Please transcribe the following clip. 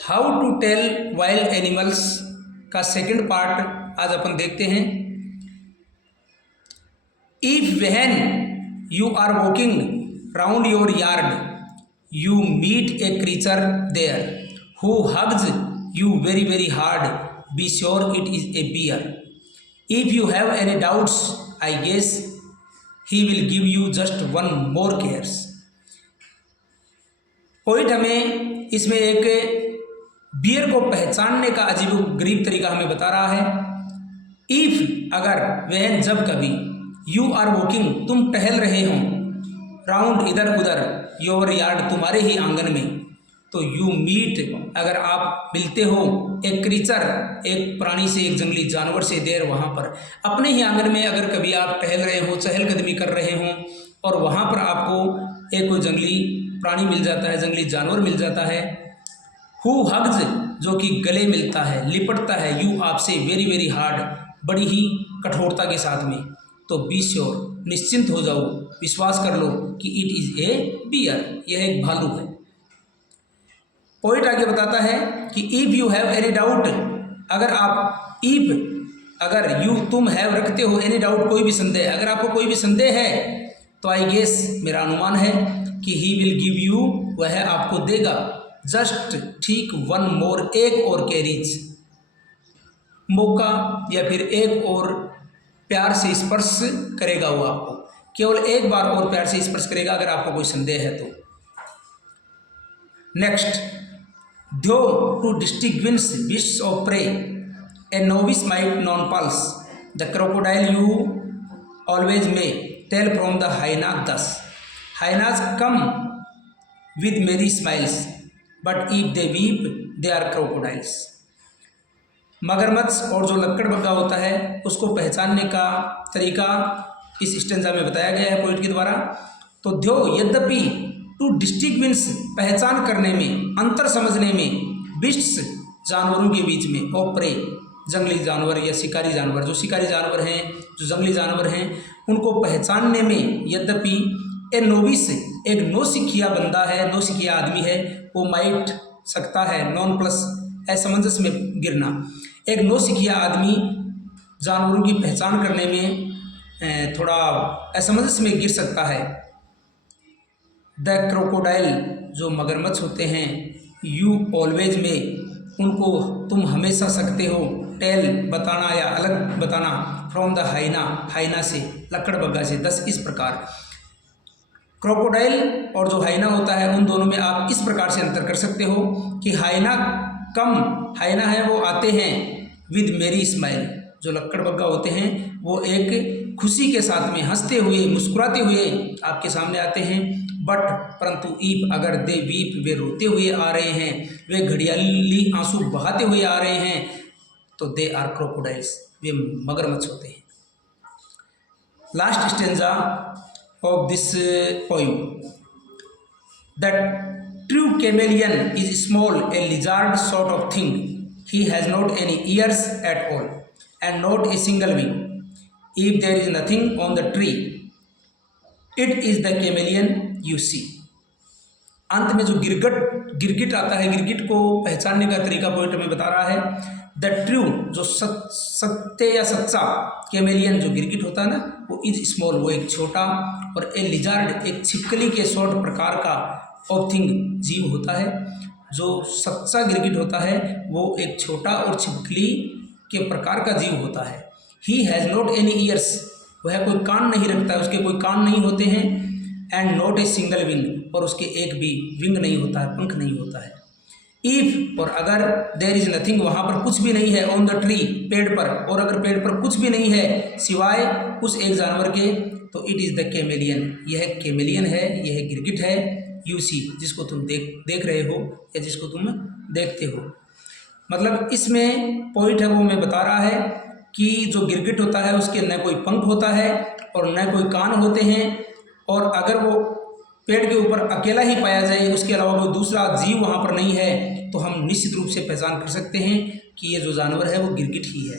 How to tell wild animals का second part आज अपन देखते हैं। If when you are walking round your yard you meet a creature there who hugs you very very hard, be sure it is a bear. If you have any doubts I guess he will give you just one more cares. पोइट हमें इसमें एक beer को पहचानने का अजीबोगरीब तरीका हमें बता रहा है। इफ अगर, वहन जब कभी, यू आर वॉकिंग तुम टहल रहे हो, राउंड इधर उधर, योर यार्ड तुम्हारे ही आंगन में, तो यू मीट अगर आप मिलते हो एक क्रीचर, एक प्राणी से, एक जंगली जानवर से, देर वहाँ पर अपने ही आंगन में अगर कभी आप टहल रहे हो, चहलकदमी कर रहे हो और वहाँ पर आपको एक कोई जंगली प्राणी मिल जाता है, जंगली जानवर मिल जाता है, हु हग्स जो कि गले मिलता है, लिपटता है, यू आपसे वेरी वेरी हार्ड बड़ी ही कठोरता के साथ में, तो बी श्योर निश्चिंत हो जाओ, विश्वास कर लो कि इट इज़ ए बियर, यह एक भालू है। पोइट आगे बताता है कि if you have any doubt, अगर आप, इफ अगर यू तुम हैव रखते हो, एनी डाउट कोई भी संदेह, अगर आपको कोई भी संदेह है तो आई गेस मेरा अनुमान है कि ही विल गिव यू, वह आपको देगा, जस्ट ठीक वन मोर, एक और कैरीज, मौका या फिर एक और प्यार से स्पर्श करेगा, वो आपको केवल एक बार और प्यार से स्पर्श करेगा अगर आपको कोई संदेह है तो। नेक्स्ट, दो to distinguish beasts of prey, a novice might non pulse, the crocodile you always may tell from the hyena thus, hyenas come with merry smiles, but if they weep they are crocodiles। मगरमच्छ और जो लक्कड़बग्गा होता है उसको पहचानने का तरीका इस स्टेंजा में बताया गया है पोइट के द्वारा। तो ध्यो यद्यपि, टू डिस्टिंग्विश पहचान करने में, अंतर समझने में, बिस्ट्स जानवरों के बीच में, और प्रे जंगली जानवर या शिकारी जानवर, जो शिकारी जानवर हैं, जो जंगली जानवर हैं, उनको पहचानने में यद्यपि ए नोविस एक नौसिखिया बंदा है, नौसिखिया आदमी है, वो माइट सकता है, नॉन प्लस असमंजस में गिरना, एक नौसिखिया आदमी जानवरों की पहचान करने में थोड़ा असमंजस में गिर सकता है। द क्रोकोडाइल जो मगरमच्छ होते हैं, यू ऑलवेज में उनको तुम हमेशा सकते हो, टेल बताना या अलग बताना, फ्रॉम द हाइना, हाइना से, लक्कड़बग्गा से, दस इस प्रकार। क्रोकोडाइल और जो हाइना होता है उन दोनों में आप इस प्रकार से अंतर कर सकते हो कि हाइना कम, हाइना है वो आते हैं विद मेरी स्माइल, जो लक्कड़बग्गा होते हैं वो एक खुशी के साथ में, हंसते हुए, मुस्कुराते हुए आपके सामने आते हैं, बट परंतु ईप अगर दे वीप, वे रोते हुए आ रहे हैं, वे घड़ियाली आंसू बहाते हुए आ रहे हैं, तो दे आर क्रोकोडाइल्स, वे मगरमच्छ होते हैं। Last stanza of this poem, that true chameleon is small, a lizard sort of thing, he has not any ears at all and not a single wing, if there is nothing on the tree it is the chameleon you see। अंत में जो गिरगिट आता है, गिरगिट को पहचानने का तरीका पोइट में बता रहा है। द ट्रू जो सत्य या सच्चा, कैमेलियन जो गिरगिट होता है ना, वो इज स्मॉल, वो एक छोटा, और ए लिजार्ड एक छिपकली के सॉर्ट प्रकार का ऑफ थिंग जीव होता है। जो सच्चा गिरगिट होता है वो एक छोटा और छिपकली के प्रकार का जीव होता है। He has not any years, वह कोई कान नहीं रखता है, उसके कोई कान नहीं होते हैं, and not a single wing, और उसके एक भी विंग नहीं होता है, पंख नहीं होता है। इफ और अगर, देयर इज नथिंग वहाँ पर कुछ भी नहीं है, ऑन द ट्री पेड़ पर, और अगर पेड़ पर कुछ भी नहीं है सिवाय उस एक जानवर के, तो इट इज़ द कैमेलियन, यह कैमेलियन है, यह गिरगिट है, यू सी जिसको तुम देख रहे हो या जिसको तुम देखते हो। मतलब इसमें पॉइंट है वो मैं बता रहा है कि जो गिरगिट होता है उसके न कोई पंख होता है और न कोई कान होते हैं, और अगर वो पेड़ के ऊपर अकेला ही पाया जाए, उसके अलावा कोई दूसरा जीव वहाँ पर नहीं है, तो हम निश्चित रूप से पहचान कर सकते हैं कि ये जो जानवर है वो गिरगिट ही है।